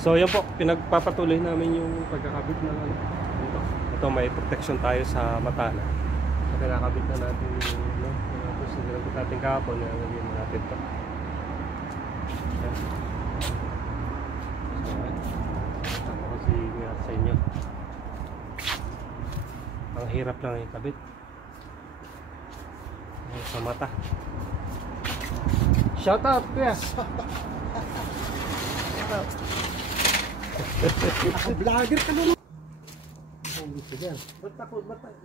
So yan po, pinagpapatuloy namin yung pagkakabit ng ano. Ito may protection tayo sa mata na. So kinakabit na natin yung ano, tapos nilagay natin kahapon, nilagay natin ito. Yan. So ako kasi nga sa inyo. Ang hirap lang yung kabit. Sa mata. Shout out kuya. Shout out. Vlogger ka naman. Ako gusto dyan. Ba't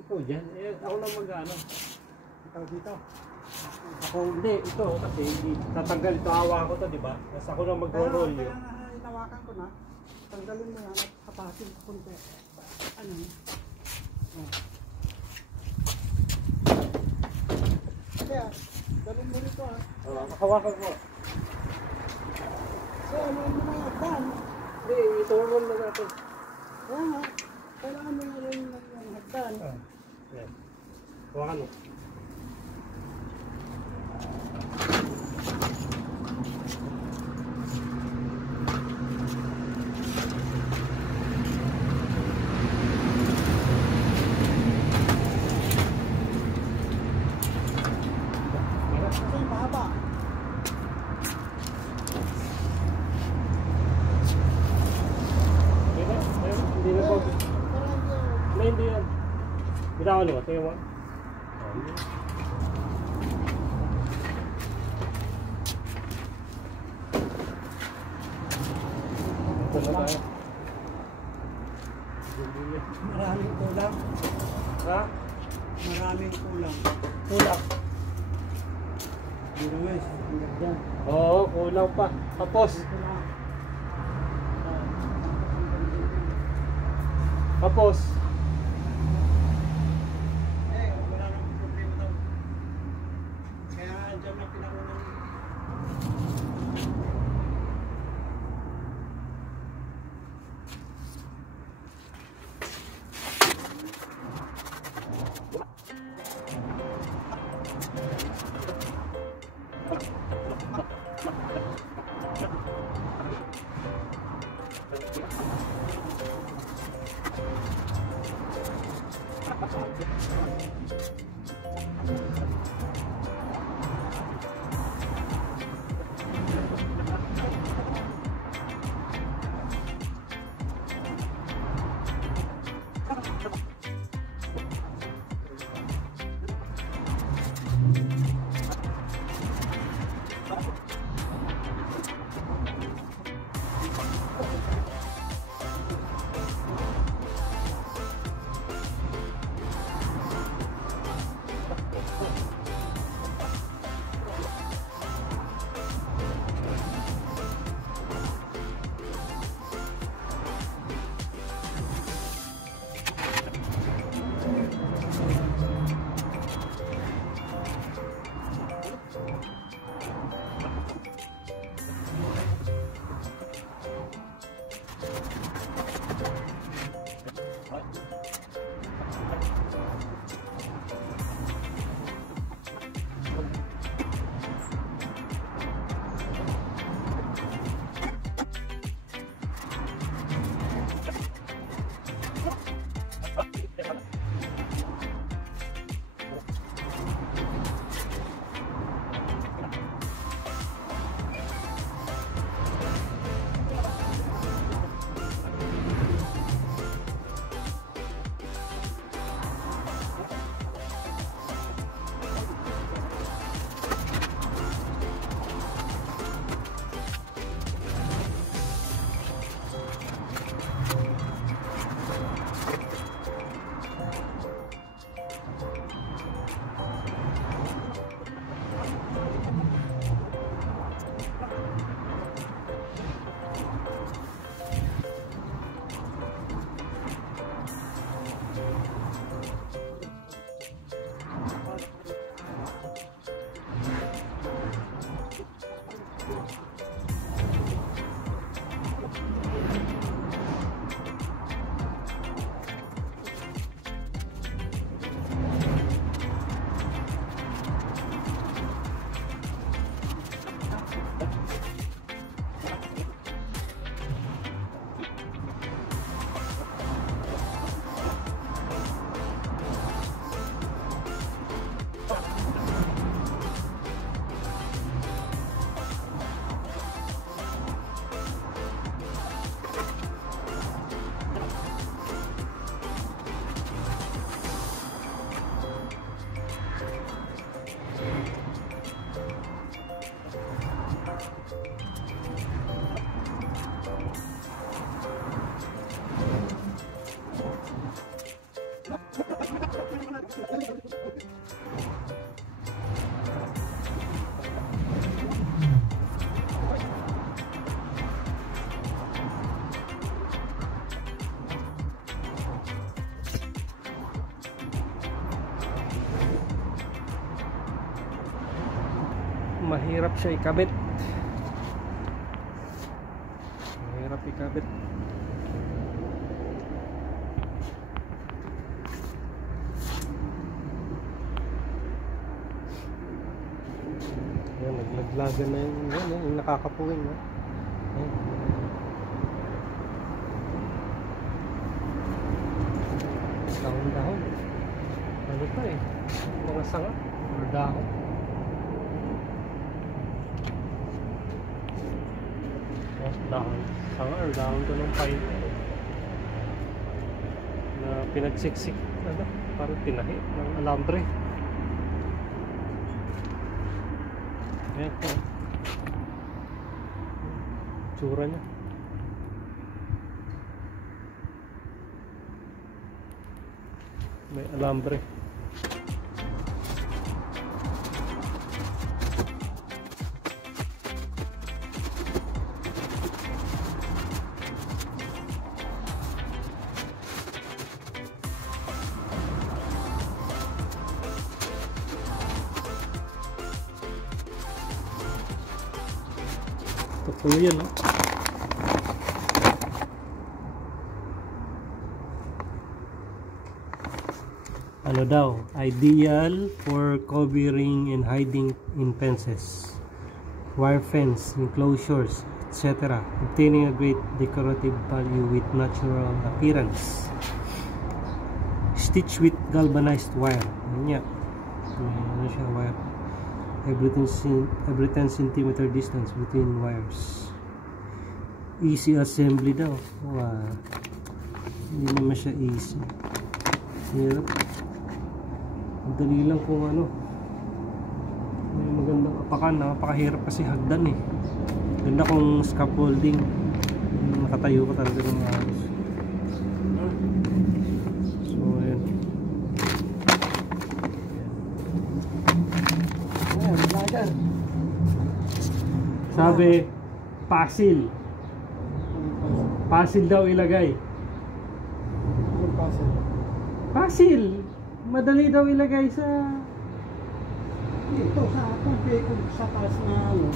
ikaw dyan? Eh, ako lang mag-ano. Ikaw dito. Ako hindi. Ito kasi tatanggal ito. Hawa ko to, di ba? Tapos ako lang mag-roll yun. Kaya inawakan ko na. Tanggalin mo yan at kapasin ko kunti. Ano yun? Oh. Kaya, dalhin mo rito ha. Makawakan ko. So, ano yung mga hagdan? Hindi, ito-roll na natin. Kaya nga, kailangan mo na rin ng hagdan. Yan. Hawakan mo. Kasi mahaba. Hindi na po. Hindi yan. Bitawan mo. Tingnan mo. Ito na tayo. Maraming kulang. Ha? Maraming kulang. Kulang. Dito guys, hanggang dyan. Oo, kulang pa. Tapos. Dito lang. Tapos. Wala nang problema daw. Kaya dyan na pinakunan. mahirap siya ikabit. Mahirap ikabit. Yan, naglaglagan na yung nakakapuwing, no? Yan. Dahon-dahon. Ano pa eh? Mga sanga or dahon. Dahon. Sanga or dahon to ng pine na pinagsiksik, ano? Parang tinahi ng alambre. Ayan po. Tsura niya. May alambre. Ito po yun, no? Ano daw? Ideal for covering and hiding in fences, wire fence, enclosures, etc. Obtaining a great decorative value with natural appearance. Stitch with galvanized wire. Ayan. Ano siya, wire. Every 10 cm distance between wires. Easy assembly daw. Wow. Hindi naman siya easy. Hirap. Dali lang kung ano. May magandang apakan. Napakahirap kasi hagdan eh. Ganda kung scaffolding. Nakatayo ka talaga ng ayos. So ayan. Sabi, pasil. Pasil daw ilagay. Pasil. Madali daw ilagay sa Ito sa tubig kung sa taas na ano.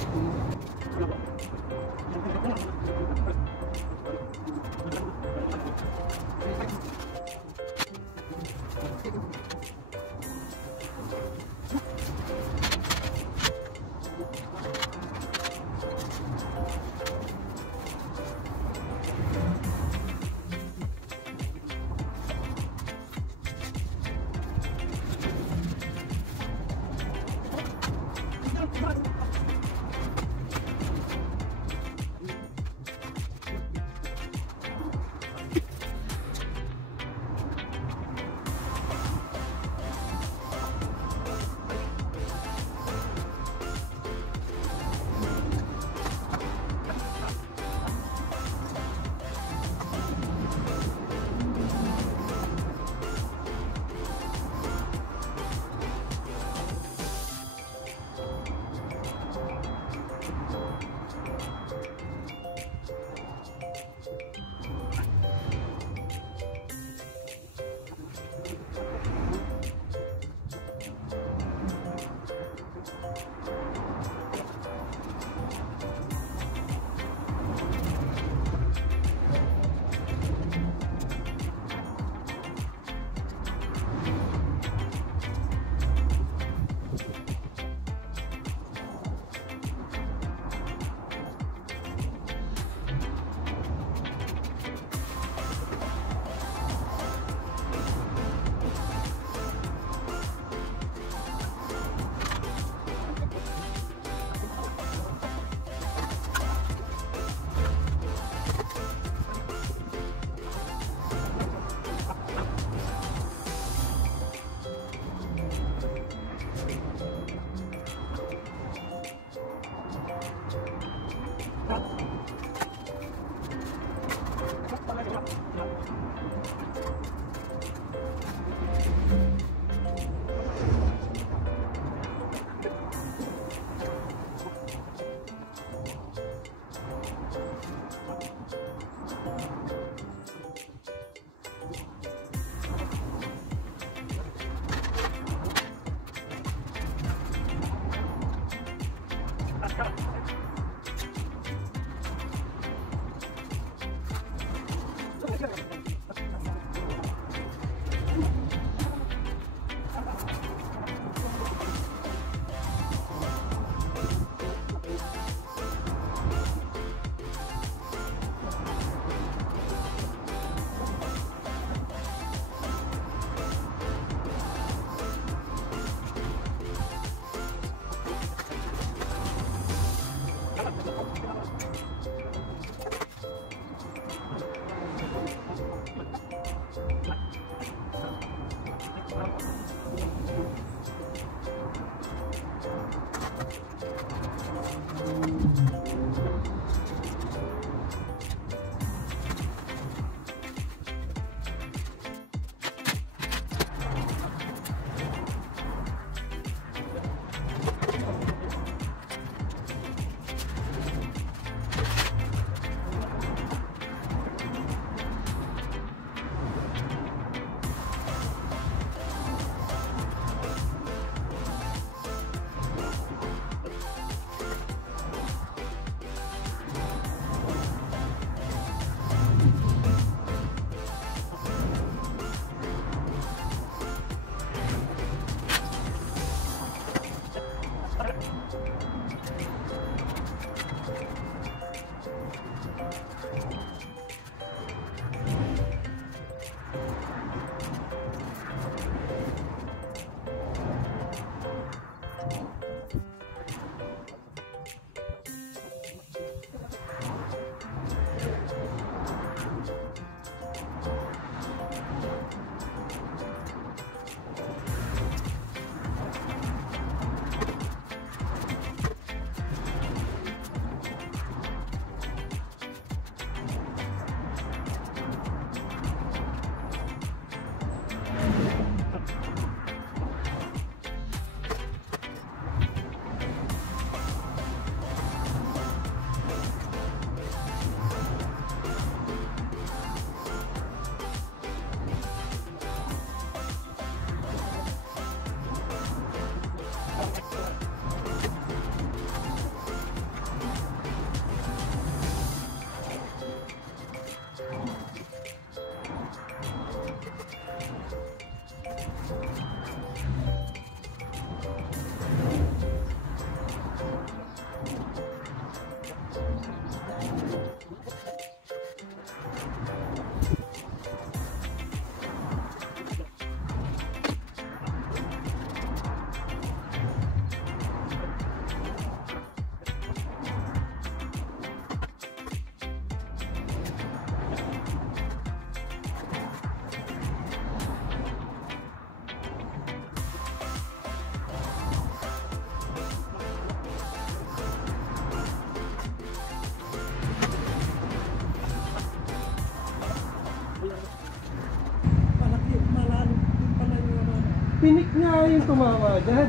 Pinik nga yung tumama dyan.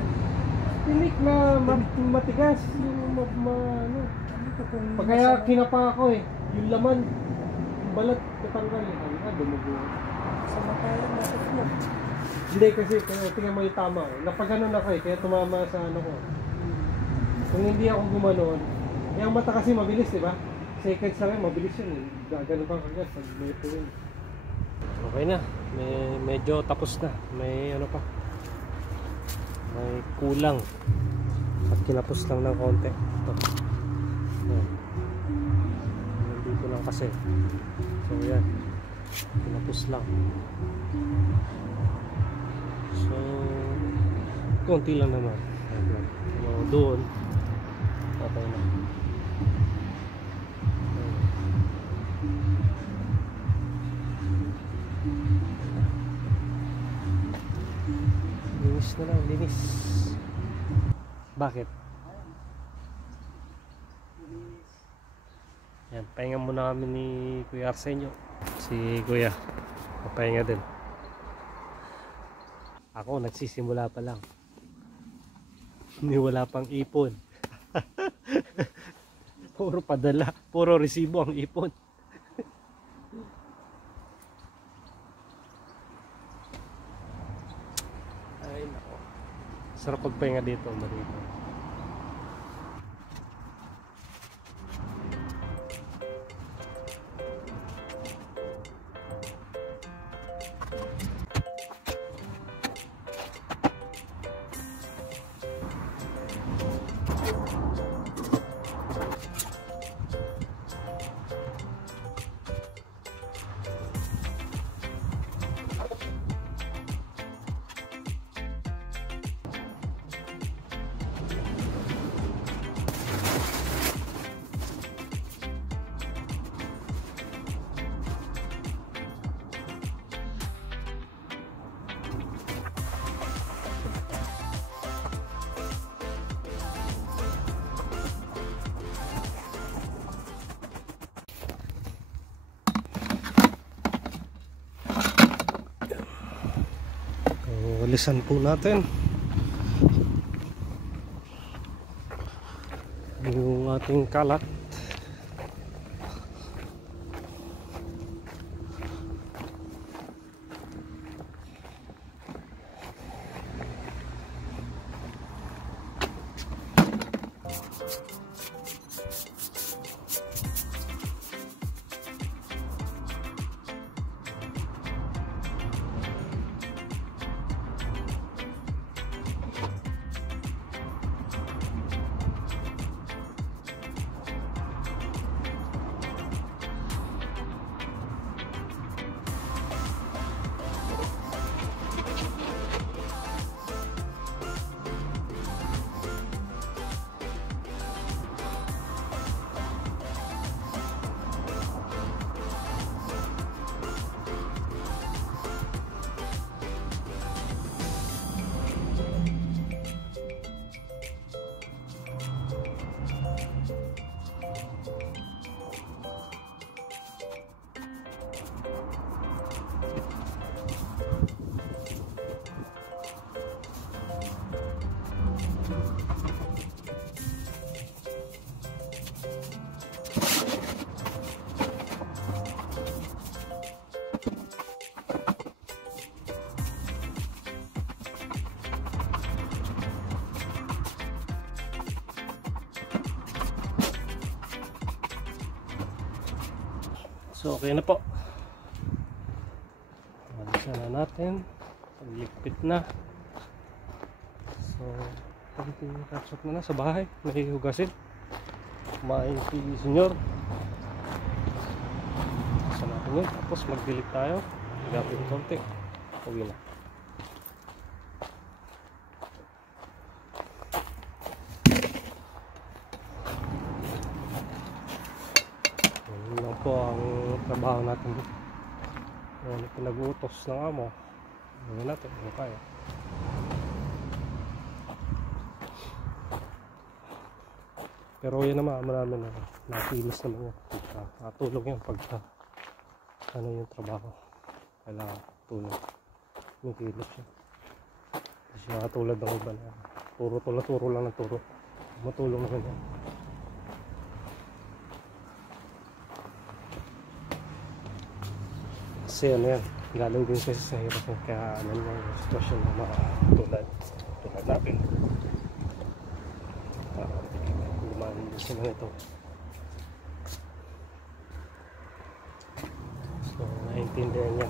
Pinik na matigas yung ano. Kaya kinapa ako eh. Yung laman, yung balat natanggal. Dumugo. Sa mata yan, nasa Hindi kasi, tingnan mo yung tama eh. Napaganon ako eh, kaya tumama sa ano ko. Kung hindi ako gumanon, yung mata kasi mabilis, di ba? Seconds lang yan, mabilis yun eh. Gaganon ka kagad pag may tuwin. Okay na, medyo tapos na. May ano pa. May kulang. At kinapos lang ng konti. Ito. Ayan. Nandito lang kasi. So yan. Kinapos lang. So konti lang naman. Ayan. So, doon patay na. Linis na lang, linis. Bakit? Yan, pahinga muna kami ni Kuya Arsenio. Si Kuya papahinga din. Ako nagsisimula pa lang. Hindi, wala pang ipon. Puro padala, puro resibo ang ipon. Ay nako, sarap pagpahinga dito, marito. Walisan po natin yung ating kalat. So okay na po. Alisan na natin. Pagligpit na. So konting catch up na sa bahay. May hugasin. Kumain si senyor. Alisan natin yun. Tapos mag-delete tayo. Magapin konti. Uwi na. Po ang trabaho natin dito. Pinag-utos ng amo. Gawin natin kung kaya. Pero yan naman marami na nakilos naman yan. Natulog yan pagka ano yung trabaho. Kailangan tulog. Yung kilos siya. Hindi siya katulad ng iba na puro turo lang ng turo. Matulong naman yan. Kasi ano yan, galing din kasi sa hirap ng kaya ano yung sitwasyon na mga tulad natin. Lumaan din sila nito. So, naiintindihan niya.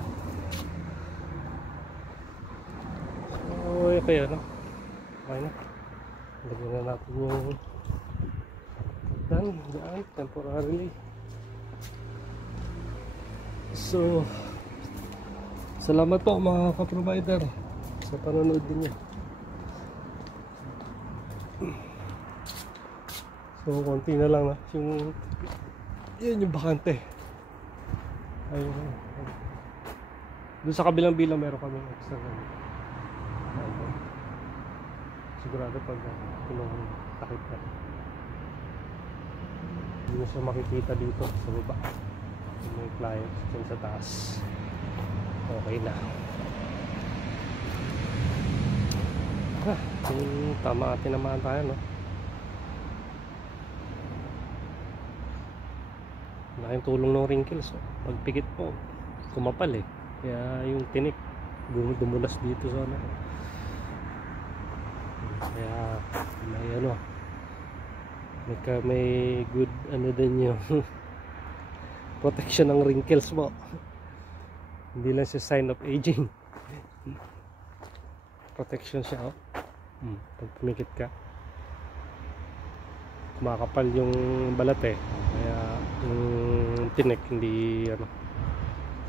So, okay ano. Okay na. Lagyan na natin yung dyan, temporarily. So, salamat po mga ka-provider sa panonood niyo. So konti na lang na yung bakante. Ayun. Doon sa kabilang bilang meron kami extra. Sigurado pag tinong takip na. Hindi na siya makikita dito sa baba. May clients dun sa taas. Okay na. Tama tinamaan tayo no. Laking tulong ng wrinkles oh. Pagpikit po kumapal eh. Kaya yung tinik dumulas dito sa ano. Kaya may ano may good ano din yung protection ng wrinkles mo. Hindi lang siya sign of aging. Protection siya oh. Pag pumikit ka kumakapal yung balat eh. Kaya yung tinik hindi ano.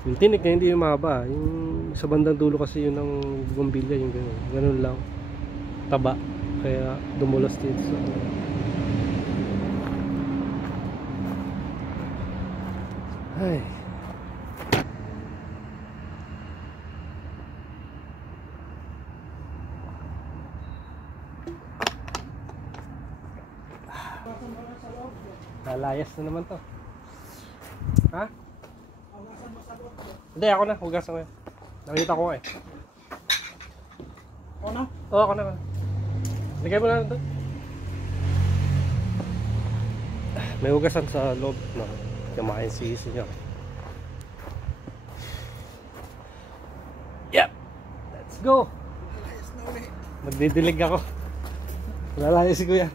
Yung tinik na hindi yung mahaba. Yung sa bandang dulo kasi yun ng bumbilya yung gano'n. Ganun lang. Taba. Kaya dumulas dito sa ay. Lalayas na naman to. Ha? Hindi, ako na. Hugasan ko yan. Nakita ko eh. O na? Oo, ako na. Lagay mo na ito. May hugasan sa loob. No? Kumain si senyor. Yep! Let's go! Magdidilig ako. Lalayo si kuya.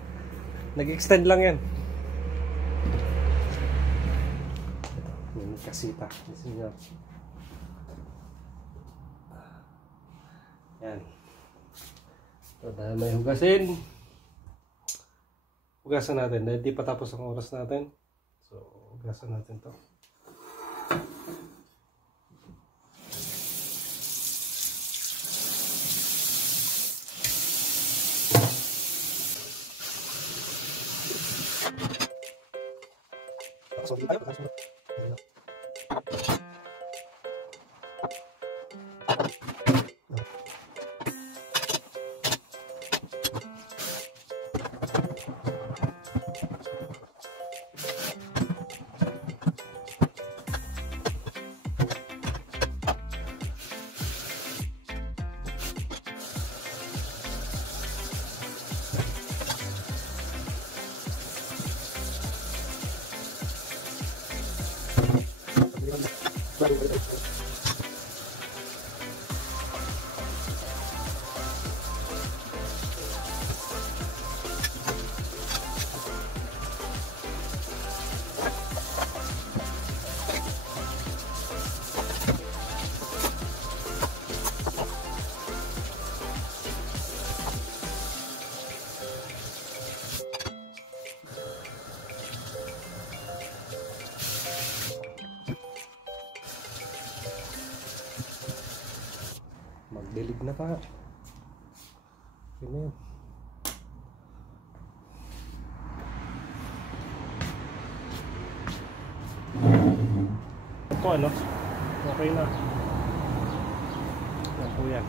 Nag-extend lang yan. May kasita si senyor. Yan. So dahil may hugasin, hugasan natin dahil di pa tapos ang oras natin. So hugasan natin to. Magdilig na pa. Yun na yun. Ito ano? Okay na. Yan po yan.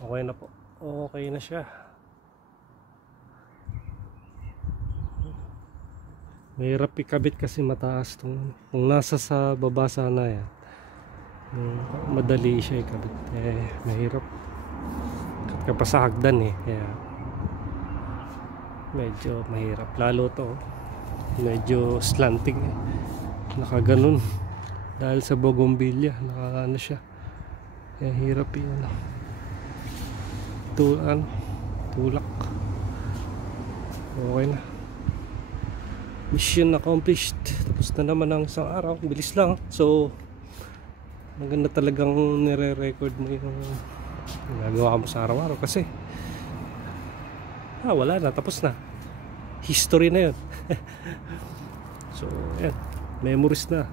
Okay na po. Okay na siya. Mahirap ikabit kasi mataas tong, kung nasa sa baba sana yan. Madali siya ikabit. Mahirap. Kapag sa hagdan kaya medyo mahirap. Lalo to medyo slanting nakaganon dahil sa bougainvillea naka siya, kaya hirap yun. Tulak. Okay na, mission accomplished. Tapos na naman ang isang araw, bilis lang. So maganda talagang nire-record mo yung nagawa mo sa araw-araw kasi wala na, tapos na, history na yun. So yan, memories na.